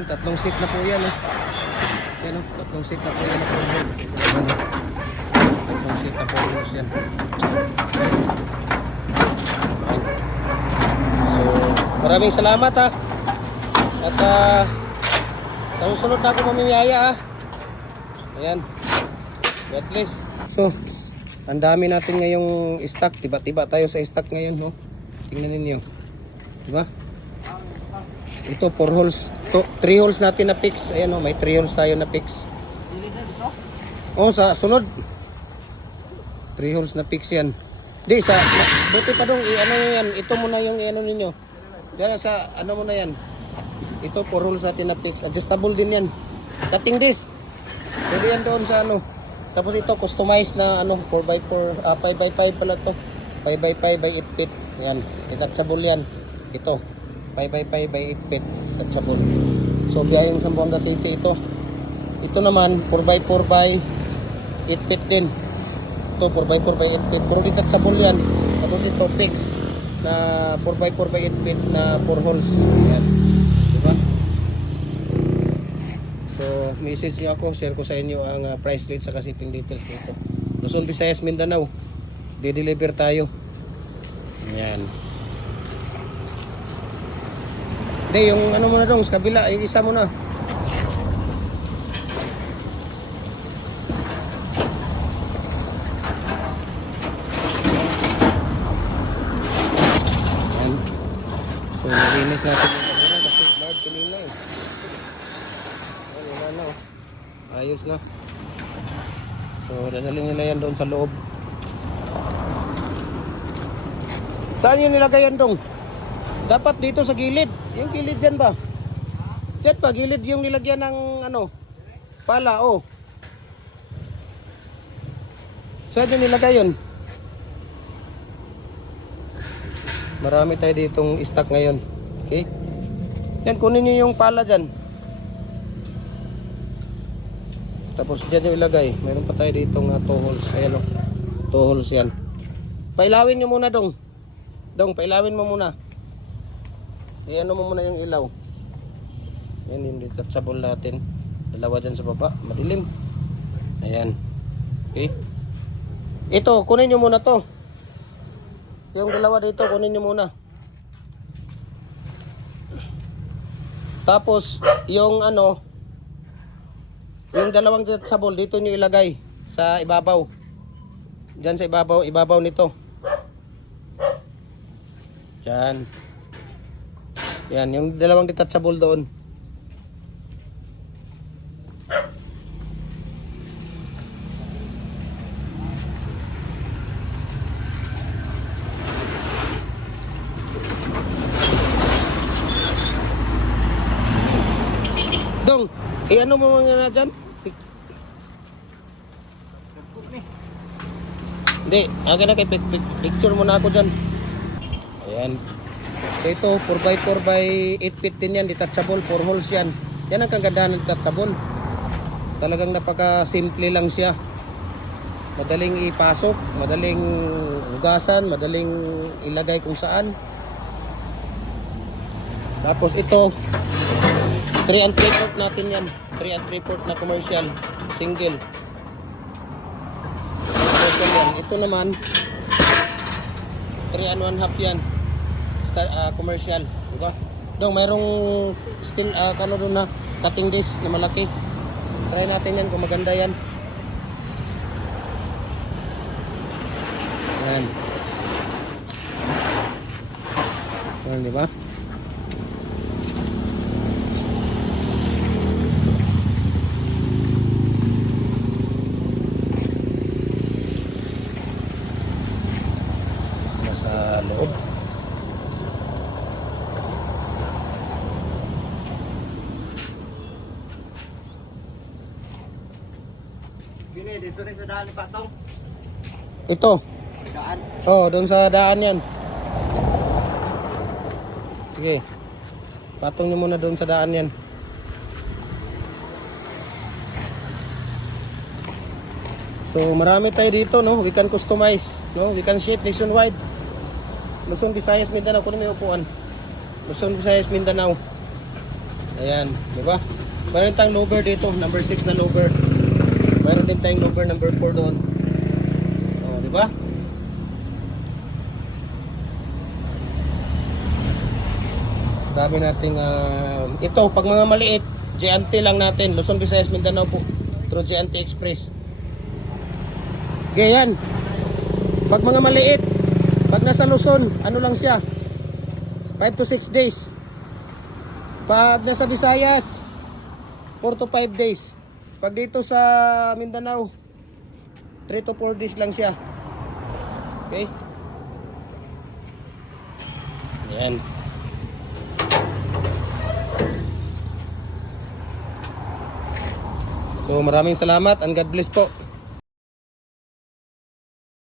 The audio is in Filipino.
Ayan, tatlong seat na po yan. Ayan o, tatlong seat na po yan. Ayan, tatlong seat na po yan. So, maraming salamat ha. At sunod na ako mamimiyaya ha. Ayan. God bless. So, ang dami natin ngayong stock. Tiba-tiba tayo sa stock ngayon, no? Tingnan ninyo. Diba? Ito, 4 holes. 3 holes natin na fix. Ayan, no? May 3 holes tayo na fix. Oh, sa sunod. 3 holes na fix yan. Di, buti pa dong, ano yan. Ito muna yung ano ninyo. Diyan sa, ano muna yan. Ito, 4 holes natin na fix. Adjustable din yan. Cutting disc. Pwede yan doon sa ano. Tapos ito, customized na ano, 4x4, 5x5 pala to. 5x5 by 8 feet. Yan, detachable yan. Ito, 5x5 by 8 feet. Detachable. So, biyayang Zamboanga City ito. Ito naman, 4x4 by 8 feet din. Ito, 4x4 by 8 feet. Pero detachable yan. Tapos ito, fix na 4x4 by 8 feet na 4 holes. Yan. Diba? So, message niyo ako, share ko sa inyo ang price list sa shipping details dito. Luzon, Visayas, Mindanao. Di-deliver tayo. Ayan. Hindi, yung ano muna dong, sa kabila, yung isa muna. Ayan. So, nalinis natin yung kabila kasi blurred kanina eh. Wala na, ayos na. So dadalhin nila yan doon sa loob. Saan yun nilagay yan dong? Dapat dito sa gilid. Yung gilid dyan ba? Dyan ba? Gilid yung nilagyan ng ano, pala, oh. Saan yun nilagay yun? Marami tayo ditong stock ngayon. Okay? Yan, kunin nyo yung pala dyan. Tapos dyan yung ilagay. Mayroon pa tayo dito nga 2 holes. Ayan o. 2 holes yan. Pailawin nyo muna dong. Dong, pailawin mo muna. Iyan mo muna yung ilaw. Yan yung detachable natin. Dalawa dyan sa baba. Madilim. Ayan. Okay. Ito, kunin nyo muna to. Yung dalawa dito, kunin nyo muna. Tapos, yung ano, yung dalawang detachable dito nyo ilagay sa ibabaw. Diyan sa ibabaw, ibabaw nito. Diyan. Yan, yung dalawang detachable doon. Dong, ano mo mga na dyan? Hindi, akin na kay picture muna ako dyan. Ayan. So ito, 4x4 by 8 feet din yan, detachable, 4 holes yan. Yan ang kagandahan ng detachable. Talagang napaka-simple lang siya. Madaling ipasok, madaling hugasan, madaling ilagay kung saan. Tapos ito, 3 and 3/4 natin yan. 3 and 3/4 na commercial, single. Ito naman 3 and 1/2 yan, commercial, diba? Dong, mayroong steel kano doon na cutting disc na malaki. Try natin yan kung maganda yan. Yan. Yan, diba? Loob. Gini, dito rin sa daan ni Patong. Ito. Daan. Oh, doon sa daan yan. Sige. Patong nyo muna doon sa daan yan. So marami tayo dito, no? We can customize, no? We can ship nationwide. Luzon, Visayas, Mindanao. Kunin mo yung upuan. Luzon, Visayas, Mindanao. Ayan, di ba? Mayroon tayong lover dito, number 6 na lover. Mayroon din tayong lover number 4 doon. Oh, di ba? Dami nating ito pag mga maliit, JNT lang natin, Luzon, Visayas, Mindanao po. Through JNT Express. Ganyan. Pag mga maliit, pag nasa Luzon, ano lang siya? 5 to 6 days. Pag nasa Visayas, 4 to 5 days. Pag dito sa Mindanao, 3 to 4 days lang siya. Okay? Ayan. So maraming salamat and God bless po.